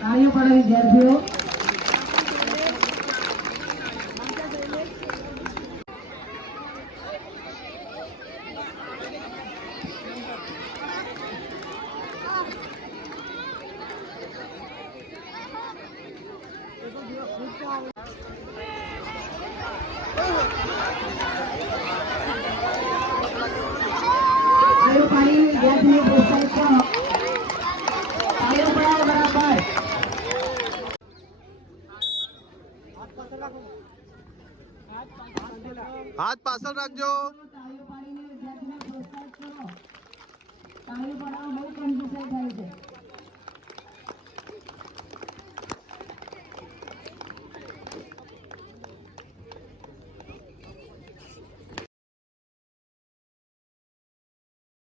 તાળીઓ પાડો વિદ્યાર્થીઓ. તાળીઓ પાડી વિદ્યાર્થીઓ પ્રોત્સાહિત કરો. તાળીઓ પડાવો બરાબર. હાથ પાછળ રાખજો.